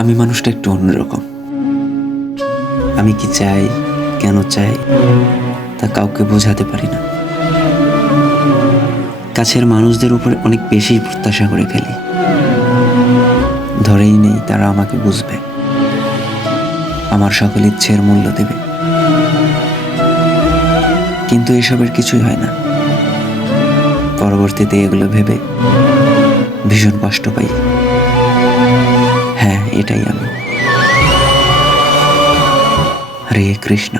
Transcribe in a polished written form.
আমি মানুষটা একটু অন্যরকম। আমি কি চাই, কেন চাই, তা কাউকে বোঝাতে পারি না। কাছের মানুষদের উপরে অনেক বেশি প্রত্যাশা করে ফেলি, ধরেই নেই তারা আমাকে বুঝবে, আমার সকল ইচ্ছের মূল্য দেবে। কিন্তু এসবের কিছুই হয় না। পরবর্তীতে এগুলো ভেবে ভীষণ কষ্ট পাই। হ্যাঁ, এটাই আমি। হরে কৃষ্ণ।